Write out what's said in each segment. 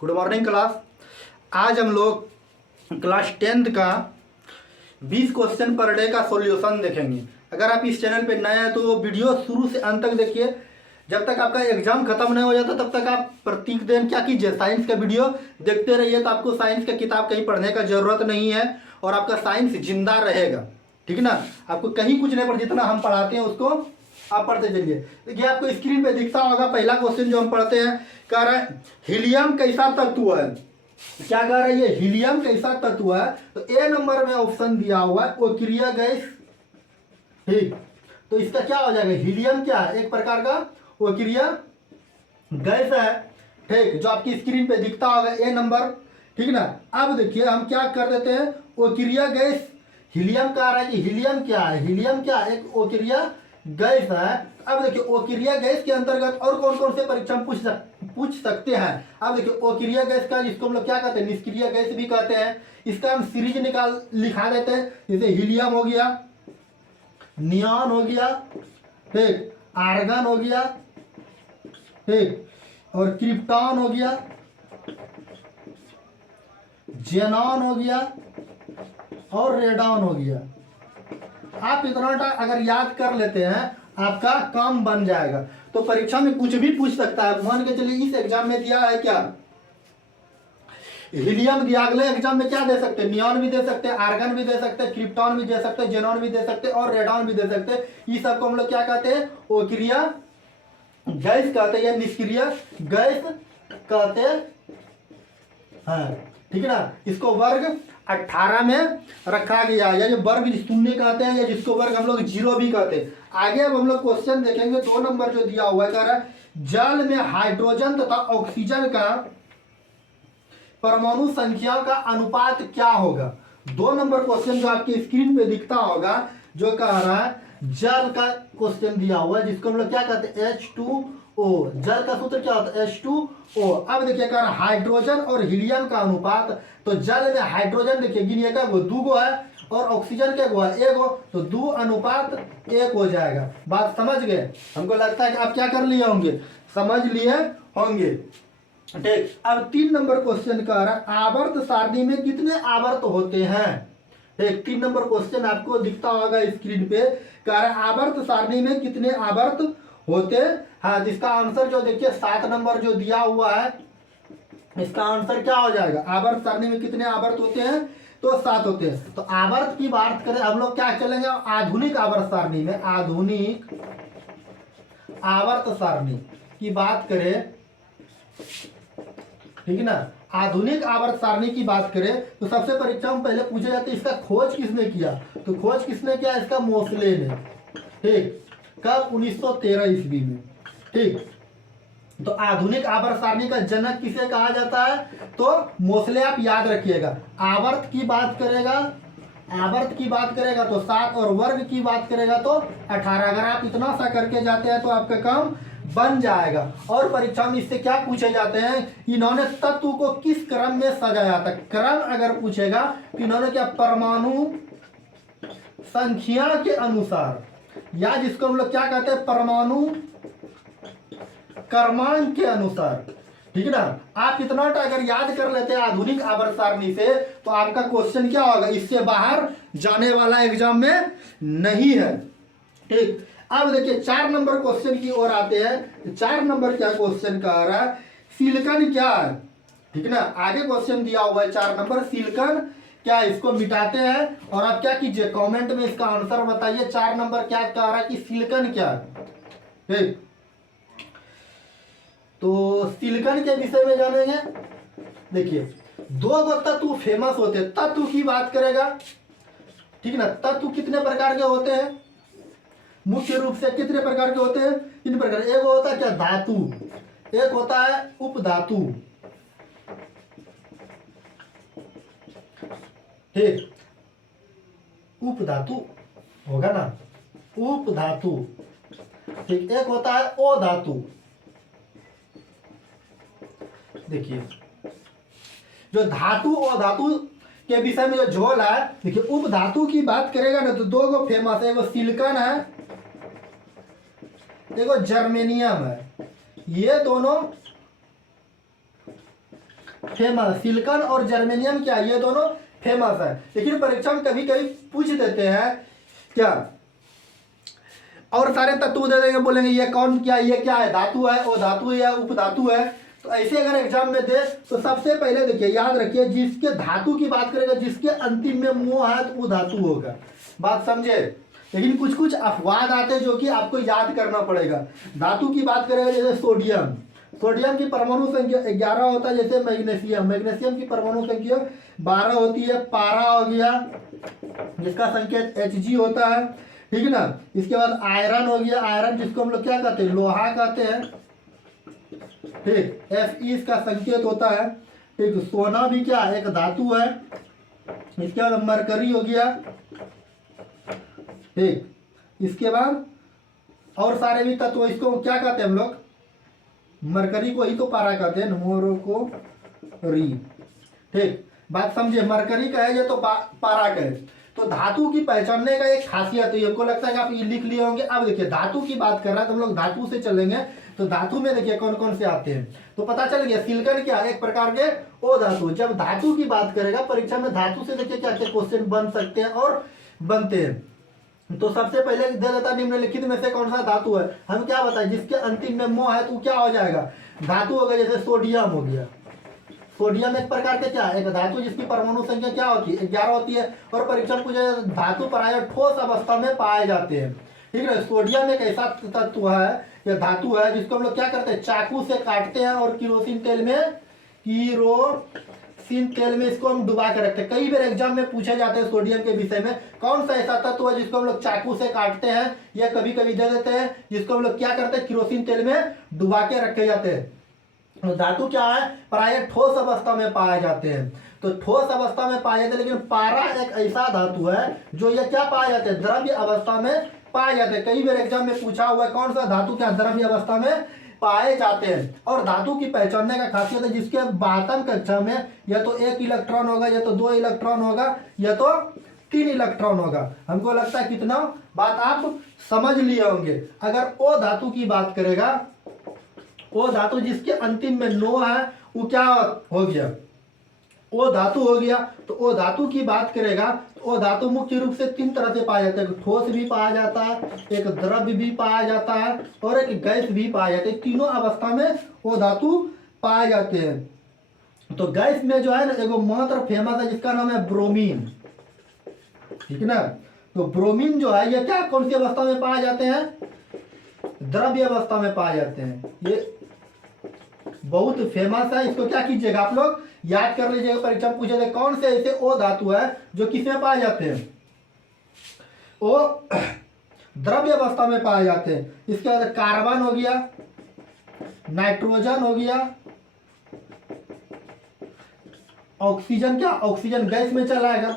Good morning class. आज हम लोग क्लास 10th का 20 क्वेश्चन पर डे का सॉल्यूशन देखेंगे। अगर आप इस चैनल पे नए हैं तो वीडियो शुरू से अंत तक देखिए। जब तक आपका एग्जाम खत्म नहीं हो जाता तब तक आप प्रत्येक दिन क्या कीजिए, साइंस का वीडियो देखते रहिए। तो आपको साइंस का किताब कहीं पढ़ने का जरूरत नहीं है और आपका साइंस जिंदा रहेगा। ठीक है ना, आपको कहीं कुछ नहीं पढ़, जितना हम पढ़ाते हैं उसको आप पढ़ते चलिए। देखिए आपको स्क्रीन पे दिखता होगा पहला क्वेश्चन जो हम पढ़ते हैं, कह रहा है हीलियम कैसा तत्व है। क्या कह रहा है ये, हीलियम कैसा तत्व है। तो ए नंबर में ऑप्शन दिया हुआ है ओक्रिया गैस। ठीक, तो इसका क्या हो जाएगा, हीलियम क्या है, एक प्रकार का ओक्रिया गैस है। ठीक, जो आपकी स्क्रीन पे दिखता होगा ए नंबर। ठीक ना, अब देखिए हम क्या कर देते हैं, ओक्रिया गैस हीलियम कह रहा है कि हीलियम क्या है, हीलियम क्या है, एक ओक्रिया गैस है। अब देखिए ओक्रिया गैस के अंतर्गत और कौन कौन से परीक्षा में पूछ सकते हैं। अब देखिए ओक्रिया गैस का, जिसको हम लोग क्या कहते हैं, निष्क्रिय गैस भी कहते हैं। इसका हम सीरीज लिखा देते हैं। जैसे हीलियम हो गया, नियॉन हो गया, ठीक, आर्गन हो गया, ठीक, और क्रिप्टॉन हो गया, जेनॉन हो गया और रेडॉन हो गया। आप इतना अगर याद कर लेते हैं आपका काम बन जाएगा। तो परीक्षा में कुछ भी पूछ सकता है। मान के चलिए इस एग्जाम में दिया है क्या, हीलियम दिया, अगले एग्जाम में क्या दे सकते हैं, नियॉन भी दे सकते हैं, आर्गन भी दे सकते हैं, क्रिप्टॉन भी दे सकते हैं, जेनॉन भी दे सकते हैं और रेडॉन भी दे सकते हैं। ये सबको हम लोग क्या कहते हैं, ओक्रिया गैस कहते हैं या निष्क्रिय गैस कहते हैं। ठीक है ना, इसको वर्ग 18 में रखा गया है, या जो वर्ग शून्य कहते हैं या जिसको वर्ग हम लोग 0 भी कहते हैं। आगे अब हम लोग क्वेश्चन देखेंगे। 2 नंबर जो दिया हुआ है, कह रहा है जल में हाइड्रोजन तथा ऑक्सीजन का परमाणु संख्या का अनुपात क्या होगा। 2 नंबर क्वेश्चन जो आपकी स्क्रीन पे दिखता होगा, जो कह रहा है जल का क्वेश्चन दिया हुआ है, जिसको हम लोग क्या कहते हैं, H2O। जल का सूत्र क्या होता है, H2O। अब देखिए कह रहा है हाइड्रोजन और हीलियम का अनुपात। तो जल में हाइड्रोजन देखिए गिनिए का 2 गो है और ऑक्सीजन क्या गो है, 1 गो, तो 2 अनुपात 1 हो जाएगा। बात समझ गए। हमको लगता है कि आप क्या कर लिए होंगे, समझ लिए होंगे। ठीक, अब 3 नंबर क्वेश्चन कह रहा है आवर्त सारणी में कितने आवर्त होते हैं। एक 3 नंबर क्वेश्चन आपको दिखता होगा स्क्रीन पे, कह रहा है आवर्त सारणी में कितने आवर्त होते हैं। हाँ, जिसका आंसर जो देखिए 7 नंबर जो दिया हुआ है, इसका आंसर क्या हो जाएगा, आवर्त सारणी में कितने आवर्त होते हैं, तो 7 होते हैं। तो आवर्त की बात करें हम लोग क्या चलेंगे, आधुनिक आवर्त सारणी में, आधुनिक आवर्त सारणी की बात करें, ठीक है ना, आधुनिक आवर्त सारणी की बात करें तो सबसे परीक्षा में पहले पूछे जाते हैं इसका खोज किसने किया। तो खोज किसने किया, इसका मोसले ने। ठीक, कब, 1913 ईस्वी में। ठीक, तो आधुनिक आवर्त सारणी का जनक किसे कहा जाता है, तो मोसले। आप याद रखिएगा। आवर्त की बात करेगा, आवर्त की बात करेगा तो 7 और वर्ग की बात करेगा तो 18। अगर आप इतना सा करके जाते हैं तो आपका काम बन जाएगा। और परीक्षा में इससे क्या पूछे जाते हैं, इन्होंने तत्व को किस क्रम में सजाया था। क्रम अगर पूछेगा तो इन्होंने क्या, परमाणु संख्या के अनुसार, या जिसको हम लोग क्या कहते हैं, परमाणु क्रमांक के अनुसार। ठीक है ना, आप इतना अगर याद कर लेते हैं आधुनिक आवर्त सारणी से तो आपका क्वेश्चन क्या होगा, इससे बाहर जाने वाला एग्जाम में नहीं है। ठीक, अब देखिए 4 नंबर क्वेश्चन की ओर आते हैं। 4 नंबर क्या क्वेश्चन कह रहा है, सिलिकॉन क्या है। ठीक है ना, आगे क्वेश्चन दिया हुआ है 4 नंबर, सिलिकॉन क्या, इसको मिटाते हैं और आप क्या कीजिए, कमेंट में इसका आंसर बताइए। 4 नंबर क्या कह रहा है कि सिलिकॉन क्या है। ठीक, तो सिलिकॉन के विषय में जानेंगे। देखिए 2 तत्व फेमस होते हैं, तत्व की बात करेगा। ठीक है ना, तत्व कितने प्रकार के होते हैं, मुख्य रूप से कितने प्रकार के होते हैं, 3 प्रकार। एक होता है क्या, धातु, एक होता है उपधातु। ठीक, उपधातु होगा ना, उपधातु। ठीक, एक होता है अधातु। देखिए जो धातु और धातु के विषय में जो झोल है, देखिए उपधातु की बात करेगा ना तो 2 गो फेमस है, वो सिलिकॉन है, देखो जर्मेनियम है। ये दोनों फेमस, सिलिकॉन और जर्मेनियम क्या ये दोनों फेमस है। लेकिन परीक्षा में कभी कभी पूछ देते हैं क्या, और सारे तत्व दे देंगे, बोलेंगे ये कौन क्या, ये क्या है, धातु है, वो धातु है या उपधातु है। तो ऐसे अगर एग्जाम में दे तो सबसे पहले देखिए याद रखिए, जिसके धातु की बात करेगा, जिसके अंतिम में मोह है तो वो धातु होगा। बात समझे। लेकिन कुछ कुछ अपवाद आते हैं जो कि आपको याद करना पड़ेगा। धातु की बात करेगा जैसे सोडियम, सोडियम की परमाणु संख्या 11 होता है। जैसे मैग्नीशियम, मैग्नीशियम की परमाणु संख्या 12 होती है। पारा हो गया जिसका संकेत Hg होता है, ठीक है ना। इसके बाद आयरन हो गया, आयरन जिसको हम लोग क्या कहते हैं, लोहा कहते हैं, ठीक। Fe इसका संकेत होता है, ठीक। सोना भी क्या एक धातु है। इसके बाद मरकरी हो गया, ठीक। इसके बाद और सारे भी तत्व, इसको क्या कहते हैं हम लोग, मरकरी को ही तो पारा कहते हैं, मोरकोरी, ठीक। बात समझे। मरकरी कहे तो पारा कहे। तो धातु की पहचानने का एक खासियत है, हमको लगता है कि आप ये लिख लिए होंगे। अब देखिए धातु की बात कर रहा है तो हम लोग धातु से चलेंगे। तो धातु में देखिए कौन कौन से आते हैं, तो पता चल गया सिलिकॉन क्या एक प्रकार के ओ धातु। जब धातु की बात करेगा परीक्षा में, धातु से देखिए क्या क्या क्वेश्चन बन सकते हैं और बनते हैं। तो सबसे पहले दे देता निम्नलिखित में से कौन सा धातु है, हम क्या बताएं, जिसके अंतिम में मोह है तो क्या हो जाएगा, धातु हो गया। जैसे सोडियम हो गया, सोडियम एक प्रकार के क्या एक धातु जिसकी परमाणु संख्या क्या होती है 11 होती है। और परीक्षा में पूछा धातु प्रायः ठोस अवस्था में पाए जाते हैं, ठीक है। सोडियम एक ऐसा तत्व है या धातु है जिसको हम लोग क्या करते हैं, चाकू से काटते हैं और केरोसिन तेल में इसको हम डुबा के रखते हैं। कई बार एग्जाम में पूछे जाते हैं सोडियम के विषय में, कौन सा ऐसा तत्व है जिसको हम लोग चाकू से काटते हैं या कभी कभी दे देते हैं जिसको हम लोग क्या करते हैं, केरोसिन तेल में डुबा के रखे जाते हैं। तो धातु क्या है, प्रायः ठोस अवस्था में पाए जाते हैं। तो ठोस अवस्था में पाए जाते हैं। लेकिन पारा एक ऐसा धातु है जो ये क्या पाए जाते हैं, द्रव्य अवस्था में पाए जाते हैं। कई बार एग्जाम में पूछा हुआ है कौन सा धातु क्या द्रव्य अवस्था में पाए जाते हैं। और धातु की पहचानने का खासियत है जिसके बातम कक्षा में या तो 1 इलेक्ट्रॉन होगा या तो 2 इलेक्ट्रॉन होगा या तो 3 इलेक्ट्रॉन होगा। हमको लगता है कितना बात आप समझ लिए होंगे। अगर ओ धातु की बात करेगा, वो धातु जिसके अंतिम में नो है वो क्या हो गया, वो धातु हो गया। तो वो धातु की बात करेगा तो वो धातु मुख्य रूप से 3 तरह से पाया जाता है, एक ठोस भी पाया जाता है, एक द्रव्य भी पाया जाता है और एक गैस भी पाया जाता है। तीनों अवस्था में वो धातु पाए जाते हैं। तो गैस में जो है ना एगो मात्र फेमस है जिसका नाम है ब्रोमीन, ठीक है ना। तो ब्रोमीन जो है ये क्या कौन सी अवस्था में पाए जाते हैं, द्रव्य अवस्था में पाए जाते हैं। ये बहुत फेमस है, इसको क्या कीजिएगा आप लोग याद कर लीजिएगा। परीक्षा पूछे थे कौन से ऐसे ओ धातु है जो किसमें पाए जाते हैं, वो द्रव्य अवस्था में पाए जाते हैं। इसके बाद कार्बन हो गया, नाइट्रोजन हो गया, ऑक्सीजन क्या ऑक्सीजन गैस में चला आएगा।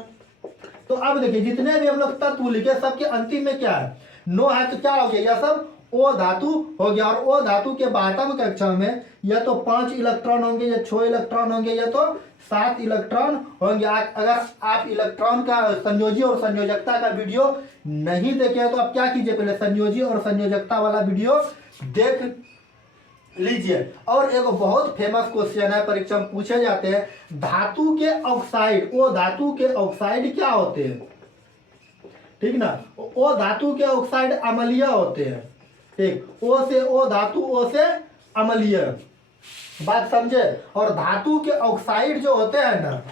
तो अब देखिए जितने भी हम लोग तत्व लिखे सबके अंतिम में क्या है, नो है। तो क्या हो गया, यह सब ओ धातु हो गया। और ओ धातु के बातम कक्षा में या तो 5 इलेक्ट्रॉन होंगे या 6 इलेक्ट्रॉन होंगे या तो 7 इलेक्ट्रॉन होंगे। अगर आप इलेक्ट्रॉन का संयोजी और संयोजकता का वीडियो नहीं देखे तो आप क्या कीजिए, पहले संयोजी और संयोजकता वाला वीडियो देख लीजिए। और एक बहुत फेमस क्वेश्चन है, परीक्षा में पूछे जाते हैं, धातु के ऑक्साइड, ओ धातु के ऑक्साइड क्या होते हैं, ठीक ना। ओ धातु के ऑक्साइड अम्लीय होते हैं, ठीक। ओ से ओ धातु, ओ से अम्लीय, बात समझे। और धातु के ऑक्साइड जो होते हैं ना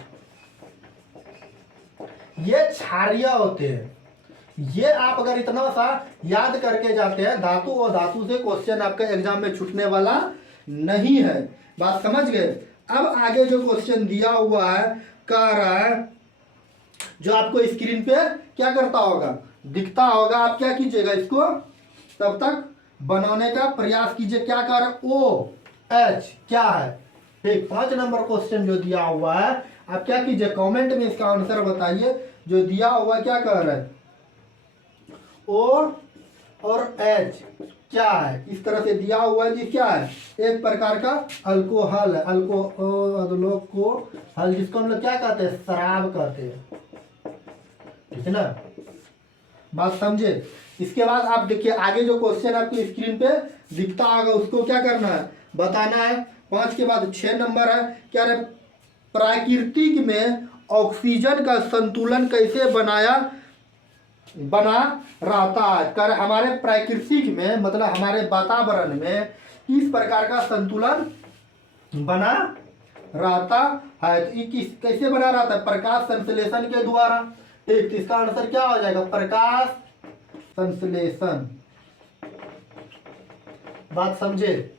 ये क्षारीय होते हैं। ये आप अगर इतना सा याद करके जाते हैं, धातु और धातु से क्वेश्चन आपके एग्जाम में छूटने वाला नहीं है। बात समझ गए। अब आगे जो क्वेश्चन दिया हुआ है कह रहा है, जो आपको स्क्रीन पे क्या करता होगा, दिखता होगा, आप क्या कीजिएगा इसको तब तक बनाने का प्रयास कीजिए। क्या कह रहा है, ओ एच क्या है, ठीक। 5 नंबर क्वेश्चन जो दिया हुआ है आप क्या कीजिए, कमेंट में इसका आंसर बताइए। जो दिया हुआ क्या कह रहा है, ओ और एच क्या है, इस तरह से दिया हुआ है जी। क्या है, एक प्रकार का अल्कोहल है, अल्कोहल जिसको हम लोग क्या कहते हैं, शराब कहते हैं, ठीक है ना। बात समझे। इसके बाद आप देखिए आगे जो क्वेश्चन आपको स्क्रीन पे दिखता होगा उसको क्या करना है, बताना है। 5 के बाद 6 नंबर है, क्या है, प्राकृतिक में ऑक्सीजन का संतुलन कैसे बना रहता है। कर हमारे प्राकृतिक में मतलब हमारे वातावरण में इस प्रकार का संतुलन बना रहता है। तो ये कैसे बना रहता है? प्रकाश संश्लेषण के द्वारा। ठीक, तो इसका आंसर क्या हो जाएगा? प्रकाश संश्लेषण। बात समझे?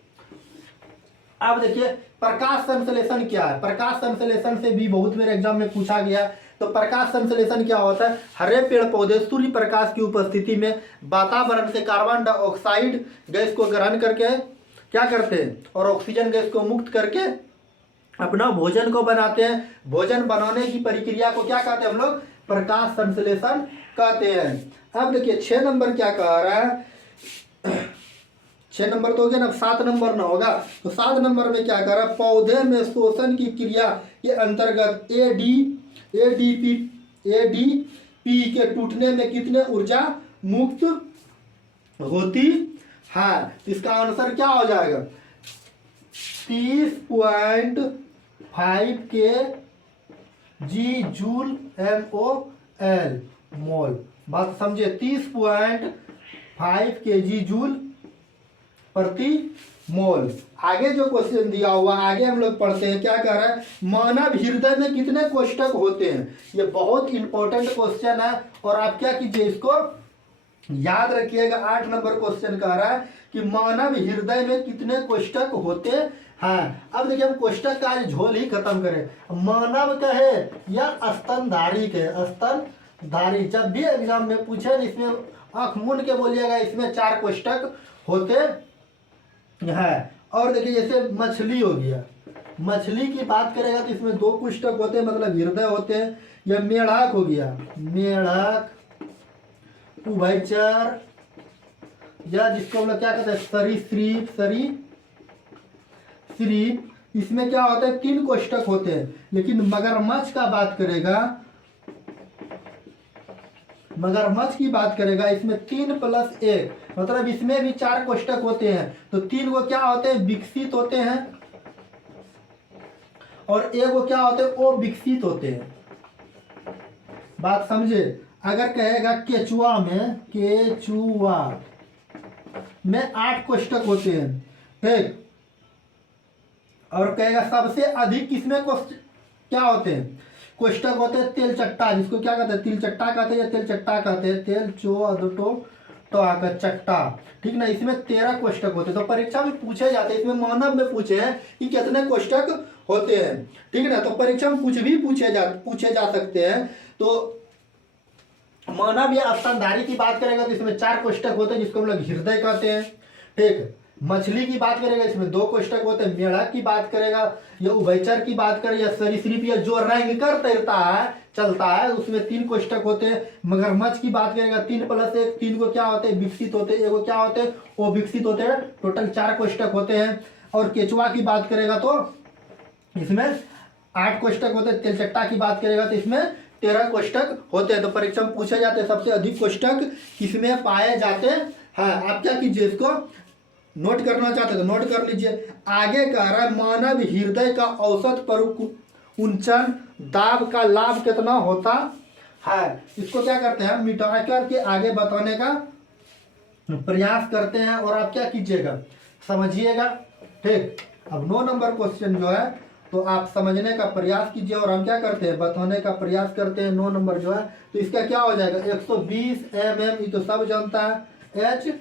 अब देखिए प्रकाश संश्लेषण क्या है। प्रकाश संश्लेषण से भी बहुत मेरे एग्जाम में पूछा गया। तो प्रकाश संश्लेषण क्या होता है? हरे पेड़ पौधे सूर्य प्रकाश की उपस्थिति में वातावरण से कार्बन डाइऑक्साइड गैस को ग्रहण करके क्या करते हैं और ऑक्सीजन गैस को मुक्त करके अपना भोजन को बनाते हैं। भोजन बनाने की प्रक्रिया को क्या कहते हैं हम लोग? प्रकाश संश्लेषण कहते हैं। अब देखिए 6 नंबर क्या कह रहा है? 6 नंबर तो हो गया ना, 7 नंबर ना होगा। तो 7 नंबर में क्या कर रहा है? पौधे में शोषण की क्रिया के अंतर्गत एडीपी के टूटने में कितने ऊर्जा मुक्त होती है? इसका आंसर क्या हो जाएगा? 30.5 के जी जूल MOL मोल। बात समझे? 30.5 के जी जूल प्रति मोल। आगे जो क्वेश्चन दिया हुआ आगे हम लोग पढ़ते हैं। क्या कह रहा है? मानव हृदय में कितने कोष्ठक होते हैं? ये बहुत इंपॉर्टेंट क्वेश्चन है और आप क्या कीजिए, इसको याद रखिएगा। 8 नंबर क्वेश्चन कह रहा है कि मानव हृदय में कितने कोष्ठक होते हैं। अब देखिए हम कोष्ठक का आज झोल ही खत्म करें। मानव कहे या स्तनधारी के? स्तनधारी। जब भी एग्जाम में पूछे इसमें आंख मूंद के बोलिएगा इसमें 4 कोष्ठक होते है। और देखिए जैसे मछली हो गया, मछली की बात करेगा तो इसमें 2 कोष्ठक होते हैं मतलब हृदय होते हैं। या मेढक हो गया, मेढक, उभयचर या जिसको हम लोग क्या कहते हैं सरीसृप। इसमें क्या होता है? 3 कोष्ठक होते हैं। लेकिन मगरमच्छ का बात करेगा, मगरमच्छ की बात करेगा इसमें 3+1 मतलब इसमें भी 4 कोष्ठक होते हैं। तो 3 को क्या होते हैं? विकसित होते हैं और 1 को क्या होते हैं? अविकसित होते हैं। बात समझे? अगर कहेगा केचुआ में 8 कोष्ठक होते हैं। ठीक, और कहेगा सबसे अधिक किसमें क्या होते हैं? कोष्ठक होते हैं तेलचट्टा, जिसको क्या कहते हैं? तिलचट्टा कहते हैं या तेलचट्टा कहते हैं। तेल चो अदटो तो आकर चट्टा। ठीक ना, इसमें 13 कोष्ठक होते हैं। तो परीक्षा में पूछे जाते हैं। इसमें मानव में पूछे हैं कि कितने कोष्ठक होते हैं। ठीक ना, तो परीक्षा में कुछ भी पूछे जा सकते हैं। तो मानव या स्तनधारी की बात करेगा तो इसमें 4 कोष्ठक होते हैं जिसको हम लोग हृदय कहते हैं। ठीक, मछली की बात करेगा इसमें 2 कोष्ठक होते हैं। मेढक की बात करेगा या उभयचर की बात करें या सरीसृप या जो रेंग कर तैरता है चलता है उसमें 3 कोष्ठक होते हैं। मगरमच्छ की बात करेगा 3+1, 3 को क्या होते हैं? विकसित होते हैं। 1 को क्या होते हैं? वो विकसित होते हैं। टोटल 4 कोष्ठक होते हैं। और केचुआ की बात करेगा तो इसमें 8 कोष्ठक होते हैं। तेलचट्टा की बात करेगा तो इसमें 13 कोष्ठक होते हैं। तो परीक्षा में पूछे जाते हैं सबसे अधिक कोष्ठक किसमें पाए जाते हैं। आप क्या कीजिए, इसको नोट करना चाहते तो नोट कर लीजिए। आगे कह रहा है मानव हृदय का औसत परिकुंचन दाब का लाभ कितना होता है? इसको क्या करते हैं? मिटा करके आगे बताने का प्रयास करते हैं और आप क्या कीजिएगा? समझिएगा। ठीक, अब 9 नंबर क्वेश्चन जो है तो आप समझने का प्रयास कीजिए और हम क्या करते हैं? बताने का प्रयास करते हैं। 9 नंबर जो है तो इसका क्या हो जाएगा? 120 mm, ये तो सब जानता है, Hg।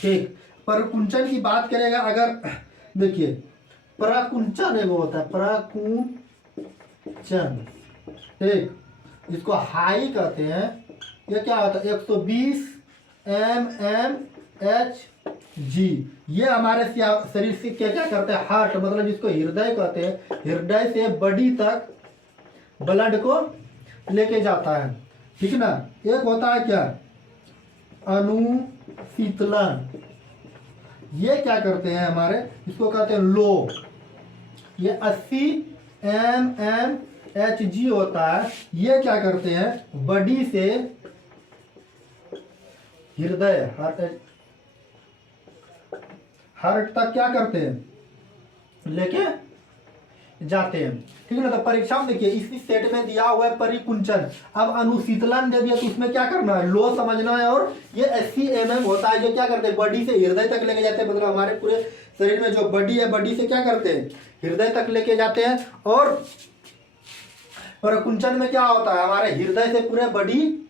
ठीक, परकुंचन की बात करेगा अगर देखिए प्रकुंचन एगो होता है, प्रकुंचन। ठीक, इसको हाई कहते हैं। ये क्या होता है? 120 mmHg। ये हमारे शरीर से क्या क्या करते हैं? हार्ट मतलब जिसको हृदय कहते हैं, हृदय से बॉडी तक ब्लड को लेके जाता है। ठीक ना। एक होता है क्या? अनुशीतलन। ये क्या करते हैं हमारे? इसको कहते हैं लो। ये 80 mmHg होता है। ये क्या करते हैं? बॉडी से हृदय हार्ट तक क्या करते हैं? लेके जाते हैं। ठीक है ना। तो परीक्षा में देखिए इसी सेट में दिया हुआ है परिकुंचन। अब अनुशीतलन दे दिया तो उसमें क्या करना है, लो समझना है। और ये SCMM होता है जो क्या करते हैं, बॉडी से हृदय तक लेके जाते हैं। मतलब हमारे पूरे शरीर में जो बॉडी है, बॉडी से क्या करते हैं, हृदय तक लेके जाते हैं। और कुंचन में क्या होता है, हमारे हृदय से पूरे बॉडी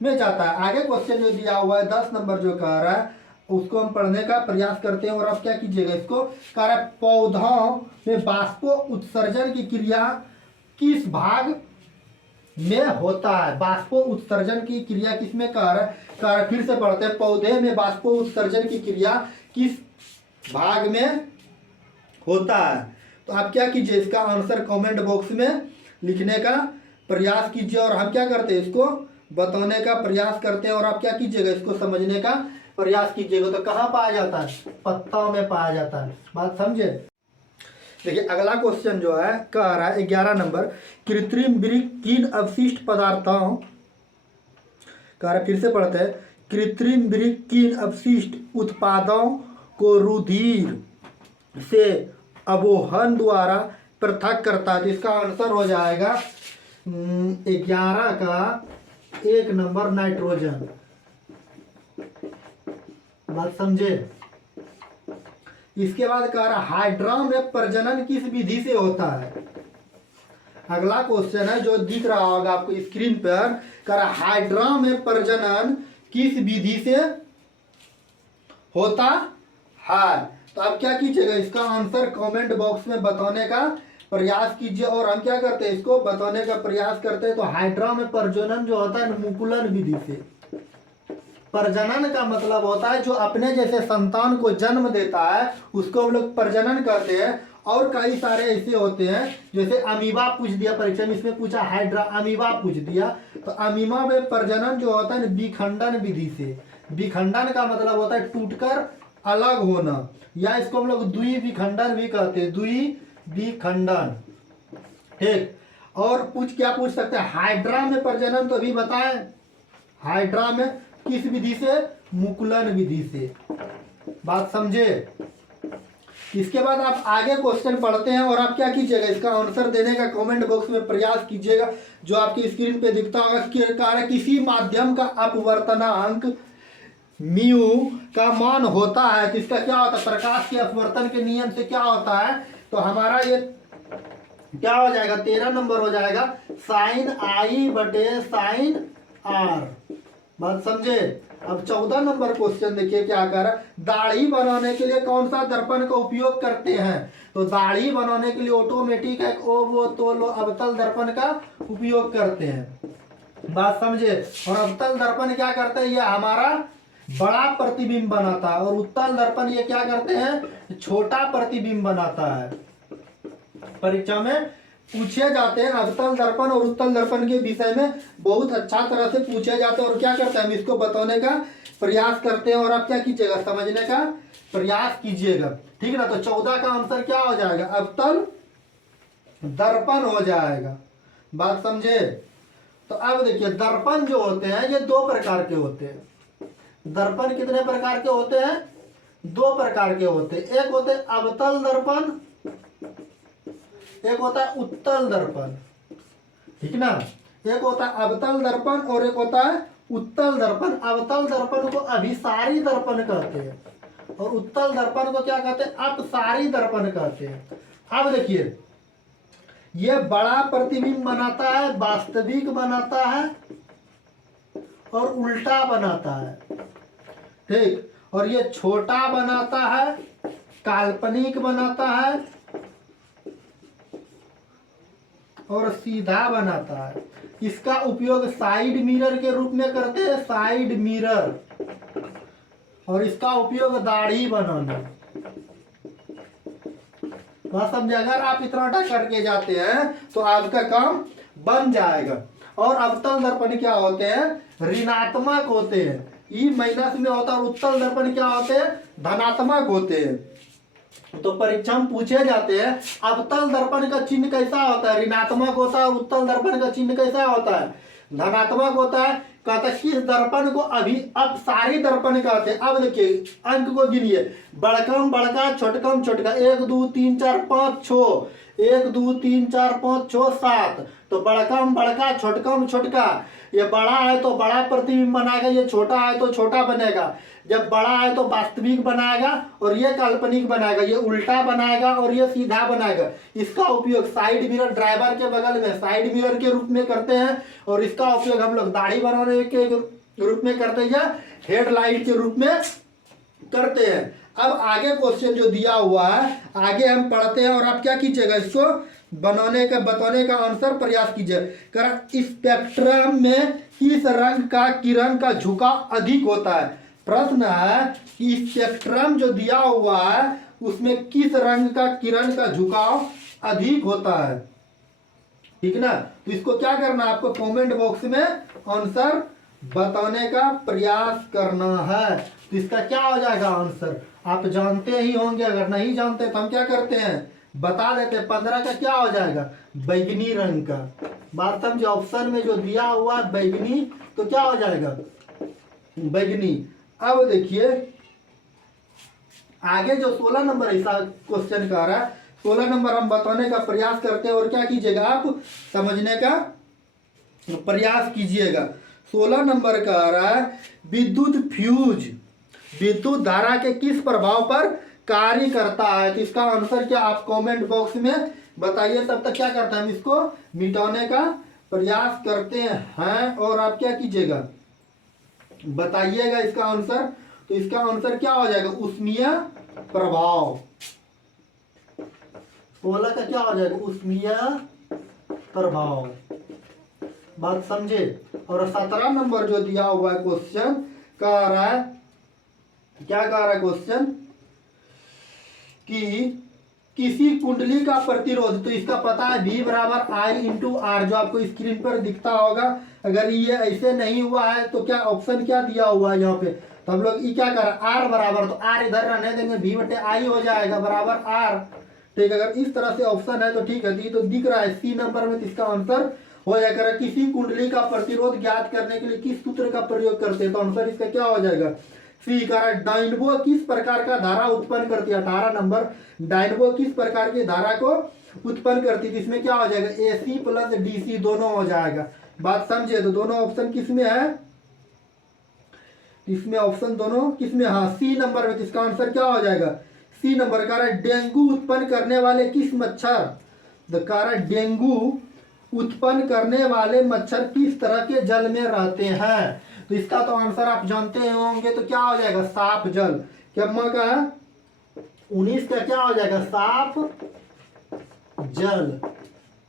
में जाता है। आगे क्वेश्चन जो दिया हुआ है 10 नंबर जो कह रहा है उसको हम पढ़ने का प्रयास करते हैं। और आप क्या कीजिएगा, इसको कह रहा है पौधों में वाष्पो उत्सर्जन की क्रिया किस भाग में होता है। वाष्पो उत्सर्जन की क्रिया किस में कह रहा है, फिर से पढ़ते हैं। पौधे में वाष्पो उत्सर्जन की क्रिया किस भाग में होता है। तो आप क्या कीजिए, इसका आंसर कमेंट बॉक्स में लिखने का प्रयास कीजिए। और हम क्या करते हैं, इसको बताने का प्रयास करते हैं। और आप क्या कीजिएगा, इसको समझने का प्रयास कीजिएगा। तो कहाँ पाया जाता है, पत्तों में पाया जाता है। बात समझे। देखिए अगला क्वेश्चन जो है कह रहा है 11 नंबर, कृत्रिम वृक्क किन अवशिष्ट पदार्थों, कह रहा है फिर से पढ़ते हैं, कृत्रिम वृक्क किन अवशिष्ट उत्पादों को रुधिर से अवोहन द्वारा पृथक करता है। तो इसका आंसर हो जाएगा 11 का 1 नंबर नाइट्रोजन। बात समझे। इसके बाद कह रहा हाइड्रा में प्रजनन किस विधि से होता है। अगला क्वेश्चन है जो दिख रहा होगा आपको स्क्रीन पर, कह रहा हाइड्रा में प्रजनन किस विधि से होता है। तो आप क्या कीजिएगा, इसका आंसर कमेंट बॉक्स में बताने का प्रयास कीजिए। और हम क्या करते हैं, इसको बताने का प्रयास करते हैं। तो हाइड्रा में प्रजनन जो होता है मुकुलन विधि से। प्रजनन का मतलब होता है जो अपने जैसे संतान को जन्म देता है उसको हम लोग प्रजनन करते हैं। और कई सारे ऐसे होते हैं, जैसे अमीबा पूछ दिया परीक्षा में, इसमें पूछा हाइड्रा, अमीबा पूछ दिया। तो अमीबा में प्रजनन जो होता है विखंडन विधि से। विखंडन का मतलब होता है टूटकर अलग होना, या इसको हम लोग द्विविखंडन भी कहते हैं, द्विविखंडन। ठीक। और क्या पूछ सकते हैं, हाइड्रा में प्रजनन तो अभी बताएं, हाइड्रा में किस विधि से, मुकुलन विधि से। बात समझे। इसके बाद आप आगे क्वेश्चन पढ़ते हैं। और आप क्या कीजिएगा, इसका आंसर देने का कमेंट बॉक्स में प्रयास कीजिएगा। जो आपकी स्क्रीन पे दिखता होगा, कार्य किसी माध्यम का अपवर्तनांक म्यू का मान होता है। तो इसका क्या होता है, प्रकाश के अपवर्तन के नियम से क्या होता है। तो हमारा ये क्या हो जाएगा, 13 नंबर हो जाएगा साइन आई बटे साइन आर। बात समझे। अब 14 नंबर क्वेश्चन देखिए क्या कर रहा है, दाढ़ी बनाने के लिए कौन सा दर्पण का उपयोग करते हैं। तो दाढ़ी बनाने के लिए ऑटोमेटिक एक वो तो अवतल दर्पण का उपयोग करते हैं। बात समझे। और अवतल दर्पण क्या करते हैं, ये हमारा बड़ा प्रतिबिंब बनाता है। और उत्तल दर्पण ये क्या करते हैं, छोटा प्रतिबिंब बनाता है। परीक्षा में पूछे जाते हैं अवतल दर्पण और उत्तल दर्पण के विषय में, बहुत अच्छा तरह से पूछे जाते हैं। और क्या करते हैं, हम इसको बताने का प्रयास करते हैं। और आप क्या कीजिएगा, समझने का प्रयास कीजिएगा। ठीक है ना। तो 14 का आंसर क्या हो जाएगा, अवतल दर्पण हो जाएगा। बात समझे। तो अब देखिए दर्पण जो होते हैं ये 2 प्रकार के होते हैं। दर्पण कितने प्रकार के होते हैं, 2 प्रकार के होते हैं। एक होते हैं अवतल दर्पण, एक होता है उत्तल दर्पण। ठीक ना। एक होता है अवतल दर्पण और एक होता है उत्तल दर्पण। अवतल दर्पण को अभिसारी दर्पण कहते हैं और उत्तल दर्पण को क्या कहते हैं, अपसारी दर्पण कहते हैं। अब देखिए ये बड़ा प्रतिबिंब बनाता है, वास्तविक बनाता है और उल्टा बनाता है। ठीक। और ये छोटा बनाता है, काल्पनिक बनाता है और सीधा बनाता है। इसका उपयोग साइड मिरर के रूप में करते हैं, साइड मिरर। और इसका उपयोग दाढ़ी बनाने। बात समझे। अगर आप इतना करके जाते हैं तो आपका काम बन जाएगा। और अवतल दर्पण क्या होते हैं, ऋणात्मक होते हैं, ई माइनस में होता है। और उत्तल दर्पण क्या होते हैं, धनात्मक होते हैं। तो परीक्षा में पूछे जाते हैं अवतल दर्पण का चिन्ह कैसा होता है, ऋणात्मक होता है। उत्तल दर्पण का चिन्ह कैसा होता है, धनात्मक होता है। कहता है किस दर्पण को अभी अपसारी दर्पण कहते हैं। अब देखिए अंक को गिनिए, बड़कम बड़का छोटकम छोटका, 1 2 3 4 5 6, 1 2 3 4 5 6 7। तो बड़कम बड़का छोटकम छोटका, ये बड़ा है तो बड़ा प्रतिबिंब बनाएगा, ये छोटा है तो छोटा बनेगा। जब बड़ा है तो वास्तविक बनाएगा और ये काल्पनिक बनाएगा, ये उल्टा बनाएगा और ये सीधा बनाएगा। इसका उपयोग साइड मिरर, ड्राइवर के बगल में साइड मिरर के रूप में करते हैं, और इसका उपयोग हम लोग दाढ़ी बनाने के रूप में करते हैं या हेडलाइट के रूप में करते हैं। अब आगे क्वेश्चन जो दिया हुआ है आगे हम पढ़ते हैं, और आप क्या कीजिएगा, इसको बताने का आंसर प्रयास कीजिए। स्पेक्ट्रम में किस रंग का किरण का झुकाव अधिक होता है। प्रश्न है कि स्पेक्ट्रम जो दिया हुआ है उसमें किस रंग का किरण का झुकाव अधिक होता है, ठीक ना। तो इसको क्या करना है, आपको कमेंट बॉक्स में आंसर बताने का प्रयास करना है। तो इसका क्या हो जाएगा आंसर, आप जानते ही होंगे, अगर नहीं जानते तो हम क्या करते हैं बता देते हैं। 15 का क्या हो जाएगा, बैगनी रंग का। बात समझे, ऑप्शन में जो दिया हुआ है बैगनी, तो क्या हो जाएगा बैगनी। अब देखिए आगे जो 16 नंबर ऐसा क्वेश्चन का रहा है, 16 नंबर हम बताने का प्रयास करते हैं, और क्या कीजिएगा आप समझने का प्रयास कीजिएगा। 16 नंबर का आ रहा है विद्युत फ्यूज विद्युत धारा के किस प्रभाव पर कार्य करता है। तो इसका आंसर क्या आप कमेंट बॉक्स में बताइए। तब तक क्या करते हैं हम इसको मिटाने का प्रयास करते हैं, और आप क्या कीजिएगा बताइएगा इसका आंसर। तो इसका आंसर क्या हो जाएगा, उष्मीय प्रभाव। 16 का क्या हो जाएगा, उष्मीय प्रभाव। बात समझे। और 17 नंबर जो दिया हुआ है क्वेश्चन कह रहा है, क्या कह रहा है क्वेश्चन कि किसी कुंडली का प्रतिरोध, तो इसका पता है V बराबर I इंटू आर, जो आपको स्क्रीन पर दिखता होगा। अगर ये ऐसे नहीं हुआ है तो क्या ऑप्शन क्या दिया हुआ है यहाँ पे, तो हम लोग ये क्या कर रहे हैं R बराबर, तो R इधर रहने देंगे, V बटे I हो जाएगा बराबर R। ठीक है, अगर इस तरह से ऑप्शन है तो ठीक है। तो दिख रहा है C नंबर में, तो इसका आंसर हो जाएगा किसी कुंडली का प्रतिरोध ज्ञात करने के लिए किस सूत्र का प्रयोग करते हैं। तो आंसर इसका क्या हो जाएगा, सी का। डायनबो किस प्रकार का धारा उत्पन्न करती है, 18 नंबर। डायनबो किस प्रकार की धारा को उत्पन्न करती है, इसमें क्या हो जाएगा, AC प्लस DC दोनों हो जाएगा। बात समझे। तो दोनों ऑप्शन किस में है, इसमें ऑप्शन दोनों किस में, हाँ C नंबर में। इसका आंसर क्या हो जाएगा, C नंबर का। डेंगू उत्पन्न करने वाले किस मच्छर, डेंगू उत्पन्न करने वाले मच्छर किस तरह के जल में रहते हैं। तो इसका तो आंसर आप जानते होंगे, तो क्या हो जाएगा, साफ जल। क्या का है 19 का क्या हो जाएगा, साफ जल।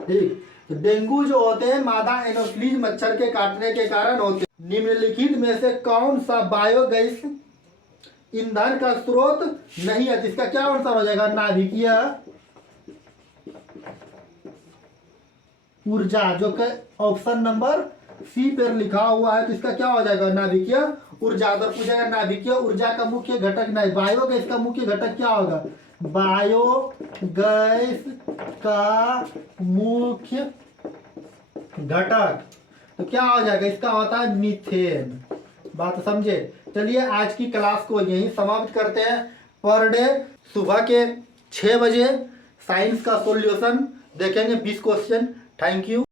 ठीक। तो डेंगू जो होते हैं मादा एनोफ्िलीज मच्छर के काटने के कारण होते हैं। निम्नलिखित में से कौन सा बायोगैस ईंधन का स्रोत नहीं है। इसका क्या आंसर हो जाएगा, नाभिकीय ऊर्जा, जो कि ऑप्शन नंबर सी पर लिखा हुआ है। तो इसका क्या हो जाएगा, नाभिकीय ऊर्जा। अगर पूछेगा नाभिकीय ऊर्जा का मुख्य घटक, नहीं, बायोगैस का मुख्य घटक क्या होगा, बायोगैस का मुख्य घटक तो क्या हो जाएगा, इसका होता है मीथेन। बात समझे। चलिए आज की क्लास को यहीं समाप्त करते हैं। पर डे सुबह के 6 बजे साइंस का सॉल्यूशन देखेंगे 20 क्वेश्चन। Thank you.